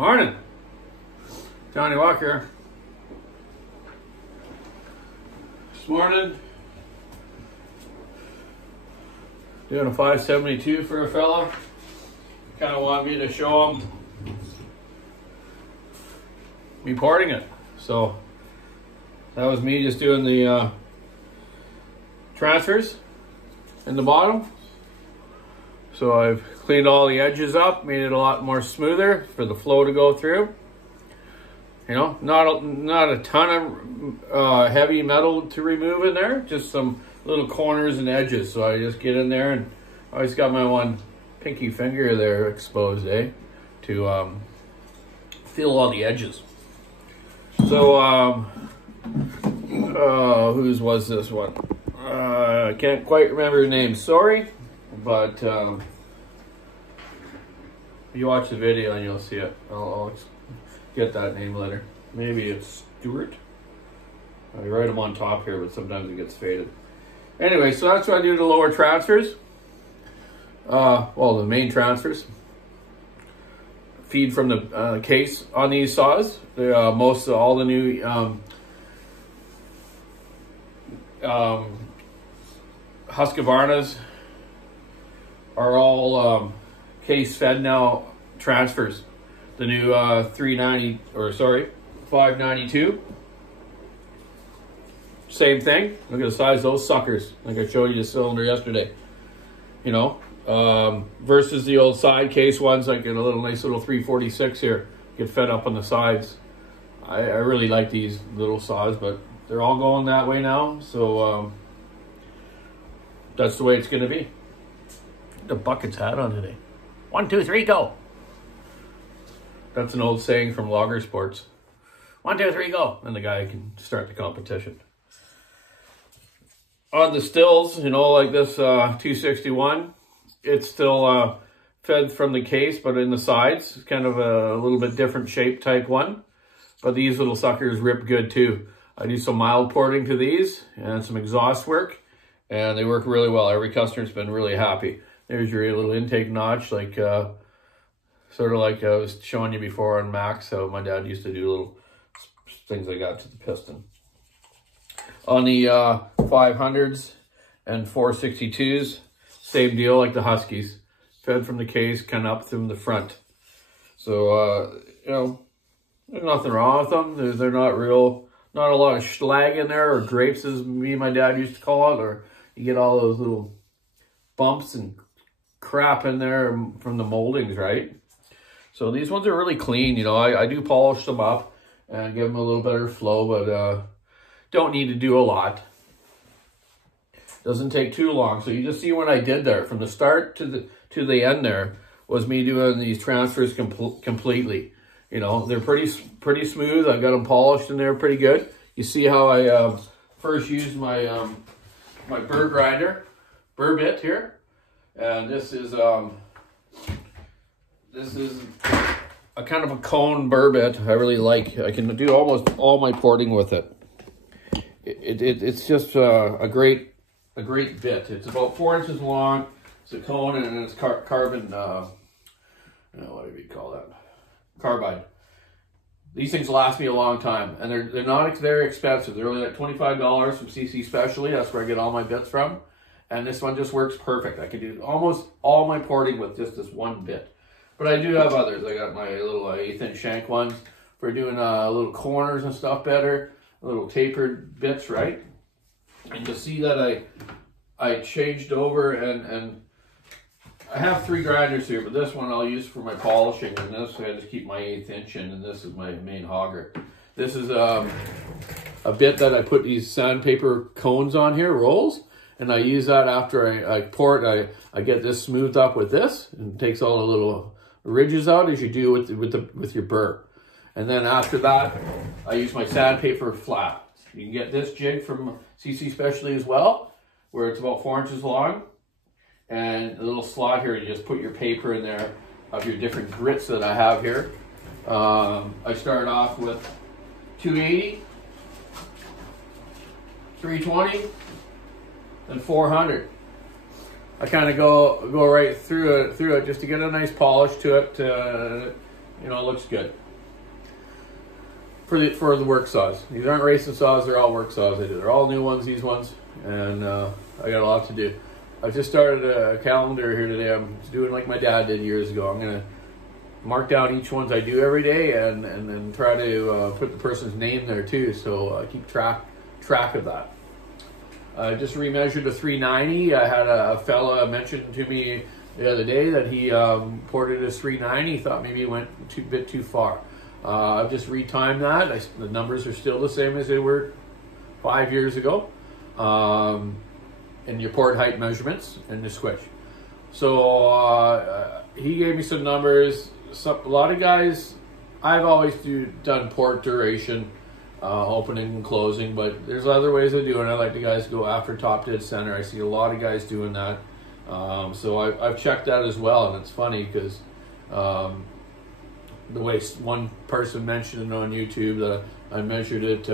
Morning. Donny Walker. This morning, doing a 572 for a fella. Kind of wanted me to show him me porting it. So that was me just doing the transfers in the bottom. So I've cleaned all the edges up, made it a lot more smoother for the flow to go through. You know, not a ton of heavy metal to remove in there, just some little corners and edges. So I just get in there, and I always got my one pinky finger there exposed, to feel all the edges. So whose was this one? I can't quite remember her name, sorry, but you watch the video and you'll see it. I'll get that name later. Maybe it's Stuart. I write them on top here, but sometimes it gets faded. Anyway, so that's what I do to lower transfers. Well, the main transfers. Feed from the case on these saws. Most of all the new husqvarnas are all case fed now transfers. The new 592. Same thing. Look at the size of those suckers. Like I showed you the cylinder yesterday. You know, versus the old side case ones, like in a nice little 346 here, get fed up on the sides. I really like these little saws, but they're all going that way now. So that's the way it's going to be. The bucket's hat on today. 1, 2, 3, go. That's an old saying from logger sports. 1, 2, 3, go. And the guy can start the competition. On the stills, you know, like this 261, it's still fed from the case, but in the sides. It's kind of a little bit different shape type one. But these little suckers rip good too. I do some mild porting to these and some exhaust work, and they work really well. Every customer's been really happy. There's your little intake notch, like sort of like I was showing you before on Max, how my dad used to do little things like that to the piston. On the 500s and 462s, same deal like the Huskies. Fed from the case, kind of up through the front. So, you know, there's nothing wrong with them. They're not a lot of schlag in there, or grapes as me and my dad used to call it, or you get all those little bumps and crap in there from the moldings, right? So these ones are really clean. You know, I do polish them up and give them a little better flow, but don't need to do a lot. Doesn't take too long. So you just see what I did there from the start to the end. There was me doing these transfers completely. You know, they're pretty smooth. I got them polished and they're pretty good. You see how I first used my my burr bit here, and this is a kind of a cone burr bit. I really like. I can do almost all my porting with it. It's just a great bit. It's about 4 inches long. It's a cone, and it's carbon. What do you call that? Carbide. These things last me a long time, and they're not very expensive. They're only like $25 from CC Specialty. That's where I get all my bits from, and this one just works perfect. I can do almost all my porting with just this one bit, but I do have others. I got my little 1/8 inch shank ones for doing little corners and stuff better, little tapered bits, right? And you'll see that I changed over, and I have 3 grinders here, but this one I'll use for my polishing, and this I just keep my 1/8 inch in, and this is my main hogger. This is a bit that I put these sandpaper cones on here, rolls, and I use that after I pour it. I get this smoothed up with this, and it takes all the little ridges out as you do with your burr. And then after that, I use my sandpaper flat. You can get this jig from CC Specialty as well, where it's about 4 inches long. And a little slot here, you just put your paper in there of your different grits that I have here. I start off with 280, 320, and 400. I kind of go right through it just to get a nice polish to it, you know, it looks good. For the work saws. These aren't racing saws, they're all work saws I do. They're all new ones, these ones, and I got a lot to do. I just started a calendar here today. I'm doing like my dad did years ago. I'm going to mark down each ones I do every day and then try to put the person's name there too, so I keep track of that. I just remeasured the 390. I had a fella mention to me the other day that he ported his 390. He thought maybe it went a bit too far. I've just retimed that. The numbers are still the same as they were 5 years ago. And your port height measurements and the squish. So he gave me some numbers. A lot of guys, I've always done port duration, opening and closing, but there's other ways of doing it. I like the guys to go after top dead center. I see a lot of guys doing that. So I've checked that as well, and it's funny because the way one person mentioned it on YouTube, that I measured it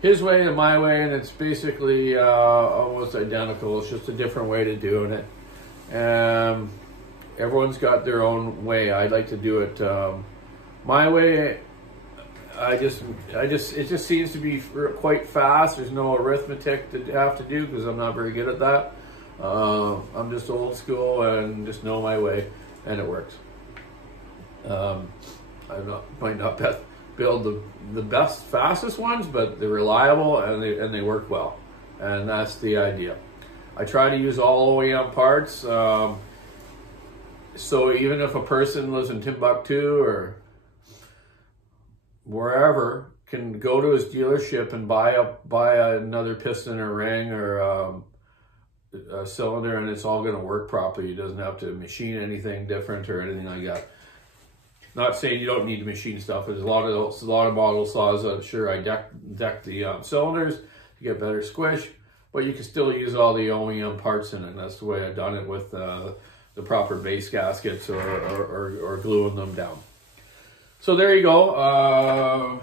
his way and my way, and it's basically almost identical. It's just a different way to doing it. Everyone's got their own way. I like to do it my way. It just seems to be quite fast. There's no arithmetic to have to do because I'm not very good at that. I'm just old school and just know my way, and it works. Might not build the best, fastest ones, but they're reliable and they work well, and that's the idea. I try to use all OEM parts, so even if a person lives in Timbuktu or wherever, can go to his dealership and buy another piston or ring or a cylinder, and it's all going to work properly. He doesn't have to machine anything different or anything like that. Not saying you don't need to machine stuff. There's a lot of model saws that sure I deck the cylinders to get better squish, but you can still use all the OEM parts in it. And that's the way I've done it with the proper base gaskets or gluing them down. So there you go.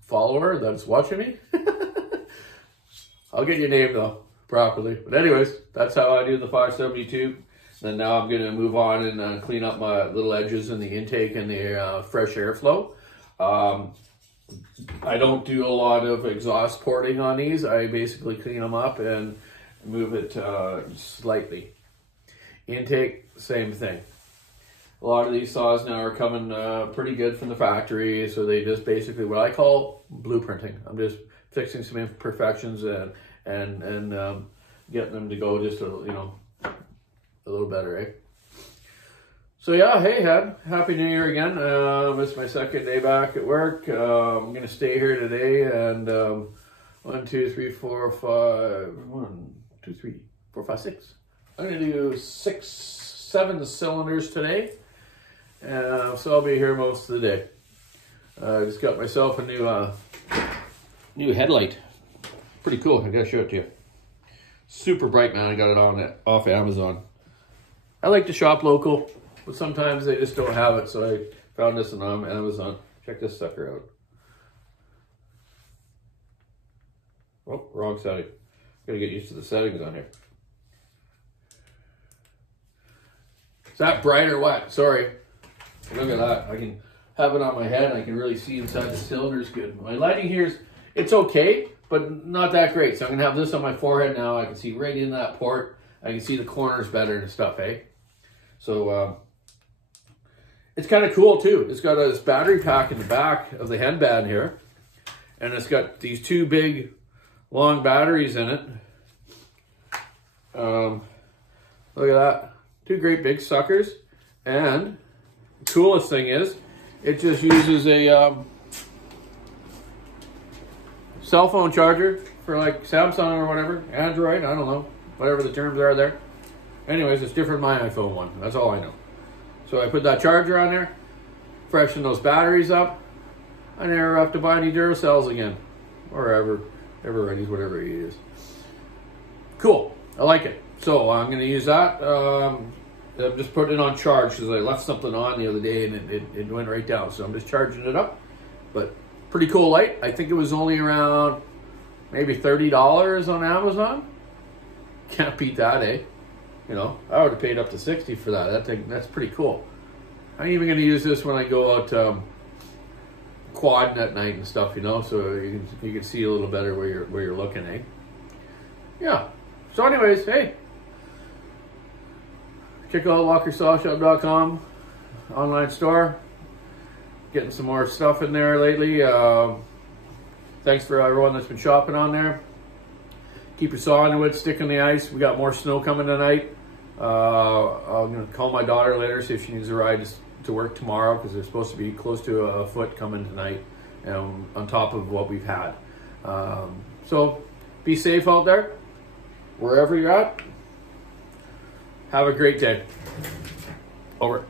Follower that's watching me. I'll get your name though properly. But anyways, that's how I do the 572. And now I'm going to move on and clean up my little edges in the intake and the fresh airflow. I don't do a lot of exhaust porting on these. I basically clean them up and move it slightly. Intake, same thing. A lot of these saws now are coming pretty good from the factory, so they just basically what I call blueprinting. I'm just fixing some imperfections and getting them to go just a little better, eh? So yeah, hey, happy New Year again. This is my second day back at work. I'm gonna stay here today, and 1, 2, 3, 4, 5. 1, 2, 3, 4, 5, 6. I'm gonna do 7 cylinders today, so I'll be here most of the day. I just got myself a new headlight. Pretty cool. I gotta show it to you. Super bright, man. I got it off Amazon. I like to shop local, but sometimes they just don't have it, so I found this on Amazon. Check this sucker out. Oh, wrong setting. Gotta get used to the settings on here. Is that bright or what? Sorry. Look at that. I can have it on my head. I can really see inside the cylinders good. My lighting here it's okay, but not that great. So I'm gonna have this on my forehead now. I can see right in that port. I can see the corners better and stuff, eh? So it's kind of cool too. It's got this battery pack in the back of the headband here, and it's got these 2 big long batteries in it. Look at that. 2 great big suckers. And the coolest thing is it just uses a cell phone charger for like Samsung or whatever, Android, I don't know, whatever the terms are there. Anyways, it's different than my iPhone one. That's all I know. So I put that charger on there, freshen those batteries up. I never have to buy any Duracells again, or Eveready's, whatever you use. Cool. I like it. So I'm going to use that. I'm just putting it on charge because I left something on the other day and it went right down. So I'm just charging it up. But pretty cool light. I think it was only around maybe $30 on Amazon. Can't beat that, eh? You know, I would have paid up to 60 for that. That thing, that's pretty cool. I'm even going to use this when I go out quadding at night and stuff, you know, so you can see a little better where you're looking, eh? Yeah. So anyways, hey, check out lockersawshop.com online store. Getting some more stuff in there lately. Thanks for everyone that's been shopping on there. Keep your saw in the wood, stick in the ice. We got more snow coming tonight. I'm going to call my daughter later, see if she needs a ride to work tomorrow, because there's supposed to be close to a foot coming tonight, on top of what we've had. So be safe out there, wherever you're at. Have a great day. Over.